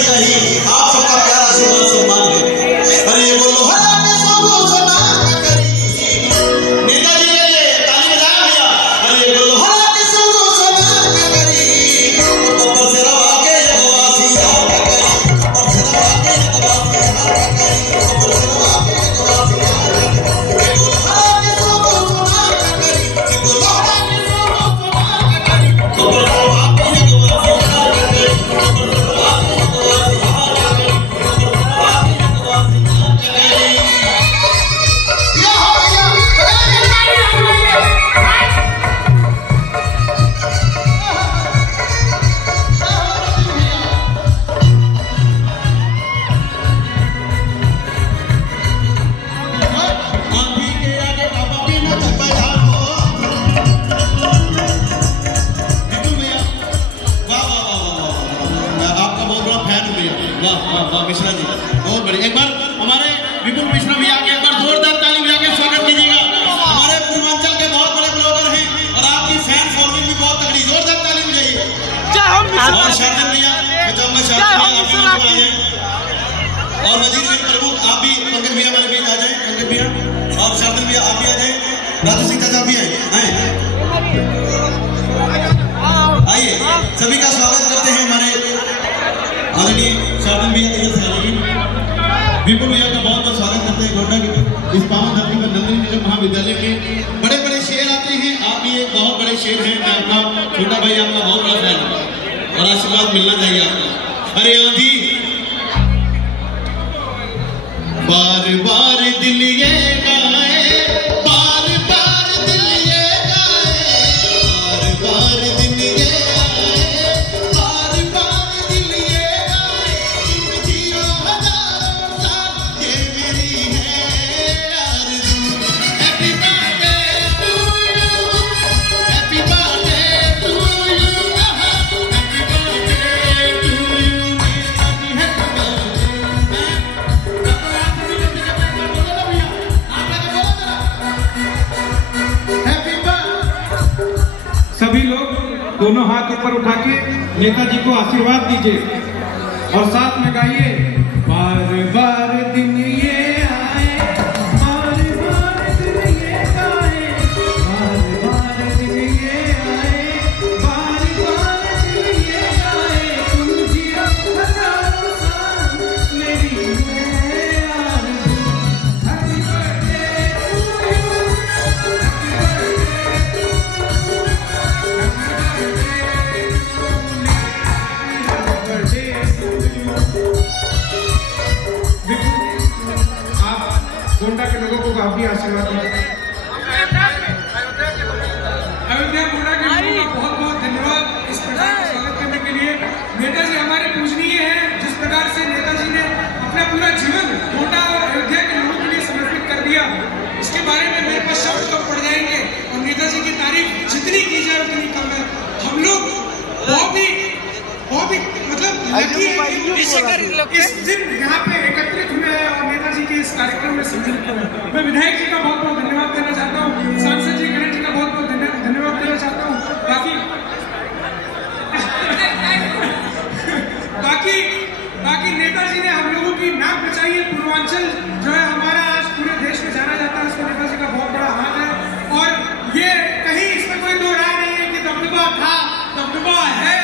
जी का ही आप सबका प्यारा आशीर्वाद सम्मान है। अरे ये बोलो मिश्रा जी बहुत बड़ी। एक बार हमारे विपुल मिश्रा भैया के एक बार जोरदार ताली बजा के स्वागत कीजिएगा। हमारे पूर्वांचल के बहुत बड़े ब्लॉगर हैं और आपकी फैन फॉलोइंग भी बहुत तगड़ी, जोरदार ताली बजाइए। और शार्दुल भैया, मैं चाहूंगा शार्दुल भैया आप भी आ जाए और वजीर सिंह प्रमुख आप भी, पंकज भैया हमारे बीच आ जाए, पंकज भैया और शार्दुल भैया आप भी आ जाए, राजू सिंह चाचा भी आए, आइए सभी का स्वागत करते हैं। हमारे आदरणीय शार्दुल भैया विपुल भैया का बहुत बहुत स्वागत करते हैं। गोड्डा की इस पावन धरती पर नंदिनी निगम महाविद्यालय के बड़े बड़े शेर आते हैं, आप भी एक बहुत बड़े शेर हैं। मैं आपका छोटा भाई, आपका बहुत बड़ा फैन हूं और आशीर्वाद मिलना चाहिए आपको। अरे आंधी बार बार दिल ये गाए, बार बार दिल ये गाए, बार बार दिल ये गाए, बार बार दिल ये गाए, तुम जियो हजारों साल ये मेरी है आरज़ू। Happy birthday to you, happy birthday to you, happy birthday to you, सभी लोग दोनों हाथ ऊपर उठा के नेताजी को आशीर्वाद दीजिए और साथ में गाइए, बार बार दिन ये आए, बार बार दिन ये आए, बार बार दिन ये आए, बार बार दिन ये आए, तुम जियो हजारों साल मेरी है आरज़ू। Happy birthday to you, Gonda के लोगों को काफी आशीर्वाद दीजिए। अयोध्या गोंडा के लोगों का बहुत बहुत धन्यवाद इस प्रकार का स्वागत करने के लिए। नेताजी हमारे पूजनीय हैं। जिस प्रकार से नेताजी ने अपना पूरा जीवन गोंडा और अयोध्या के लोगों के लिए समर्पित कर दिया, इसके बारे में मेरे पास शब्द कम पड़ जाएंगे और नेताजी की तारीफ जितनी की जाए उतनी कम है। हम लोग बहुत ही मतलब इस दिन यहाँ पे एकत्रित हुए हैं और नेताजी के इस कार्यक्रम में सम्मिलित हुए। मैं विधायक जी का बहुत बहुत धन्यवाद देना चाहता हूँ, सांसद जी गणेश जी का बहुत बहुत धन्यवाद देना चाहता हूँ। बाकी नेताजी ने हम लोगों की नाक बचाई है। पूर्वांचल जो है हमारा आज पूरे देश में जाना जाता है, इसमें नेताजी का बहुत बड़ा हाथ है और ये कहीं इसमें कोई दो राय नहीं है कि दबदबा था, दबदबा है